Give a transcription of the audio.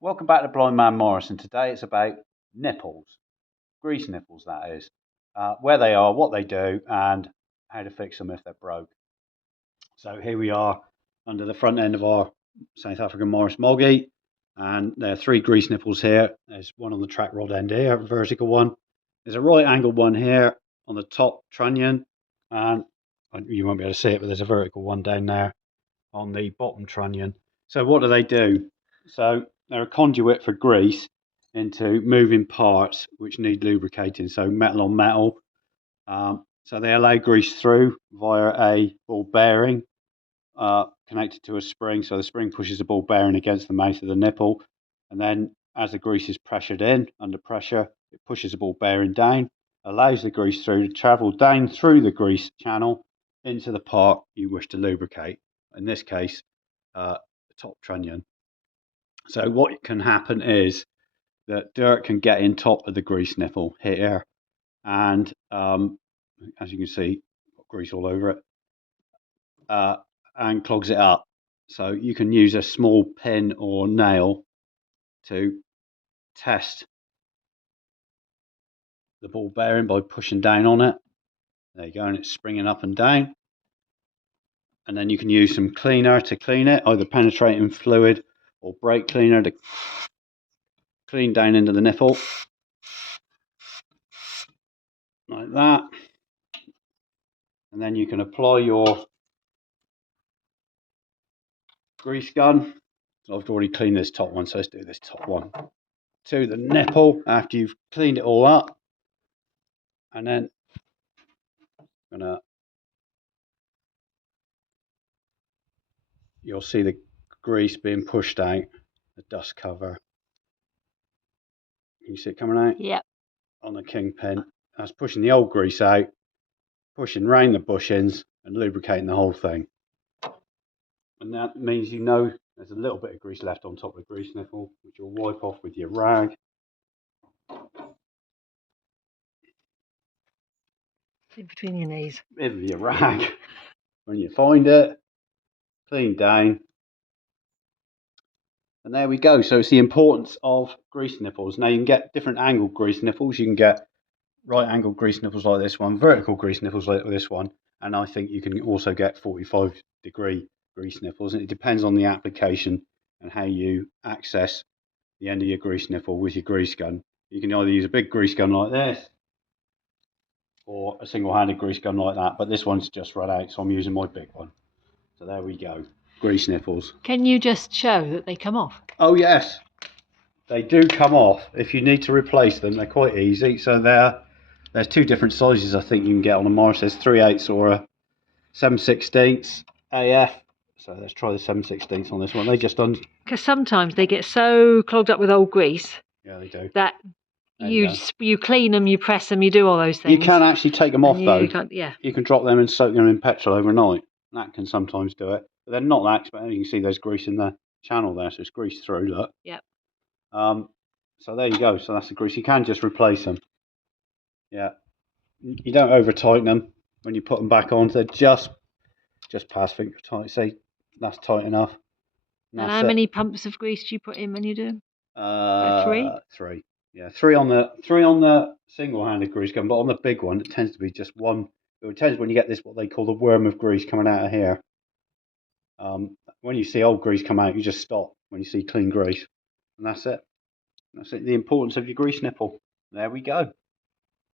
Welcome back to Blind Man Morris, and today it's about nipples, grease nipples that is, where they are, what they do, and how to fix them if they're broke. So here we are under the front end of our South African Morris Moggy, and there are three grease nipples here. There's one on the track rod end here, a vertical one. There's a right angled one here on the top trunnion, and you won't be able to see it, but there's a vertical one down there on the bottom trunnion. So what do? So they're a conduit for grease into moving parts which need lubricating. So metal on metal. So they allow grease through via a ball bearing connected to a spring. So the spring pushes the ball bearing against the mouth of the nipple, and then as the grease is pressured in under pressure, it pushes the ball bearing down, allows the grease through to travel down through the grease channel into the part you wish to lubricate. In this case, the top trunnion. So what can happen is that dirt can get in top of the grease nipple here, and as you can see, got grease all over it, and clogs it up. So you can use a small pin or nail to test the ball bearing by pushing down on it. There you go, and it's springing up and down. And then you can use some cleaner to clean it, either penetrating fluid or brake cleaner to clean down into the nipple. Like that. And then you can apply your grease gun. I've already cleaned this top one, so let's do this top one to the nipple after you've cleaned it all up. And then you'll see the grease being pushed out, the dust cover. You see it coming out? Yep. On the kingpin. That's pushing the old grease out, pushing round the bushings and lubricating the whole thing. And that means you know there's a little bit of grease left on top of the grease nipple, which you'll wipe off with your rag. In between your knees. With your rag. When you find it, clean down. And there we go. So it's the importance of grease nipples. Now you can get different angled grease nipples. You can get right angled grease nipples like this one, vertical grease nipples like this one, and I think you can also get 45-degree grease nipples. And it depends on the application and how you access the end of your grease nipple with your grease gun. You can either use a big grease gun like this or a single-handed grease gun like that, but this one's just run out, so I'm using my big one. So there we go, grease nipples. Can you just show that they come off? Oh yes, they do come off. If you need to replace them, they're quite easy. So there's two different sizes I think you can get on a Morris. There's 3/8 or a 7/16 AF. So let's try the 7/16 on this one. They just Because sometimes they get so clogged up with old grease. Yeah, they do. That you clean them, you press them, you do all those things. You can actually take them off though. Yeah. You can drop them and soak them in petrol overnight. That can sometimes do it. But they're not that expensive. You can see there's grease in the channel there, so it's greased through. Look. Yep. So there you go. So that's the grease. You can just replace them. Yeah. You don't over tighten them when you put them back on. They're just past finger tight. Say that's tight enough. And how many pumps of grease do you put in when you do them? Three. Three. Yeah, three on the single-handed grease gun, but on the big one it tends to be just one. It tends when you get this what they call the worm of grease coming out of here. When you see old grease come out, you just stop when you see clean grease, and that's it. That's it. The importance of your grease nipple. There we go.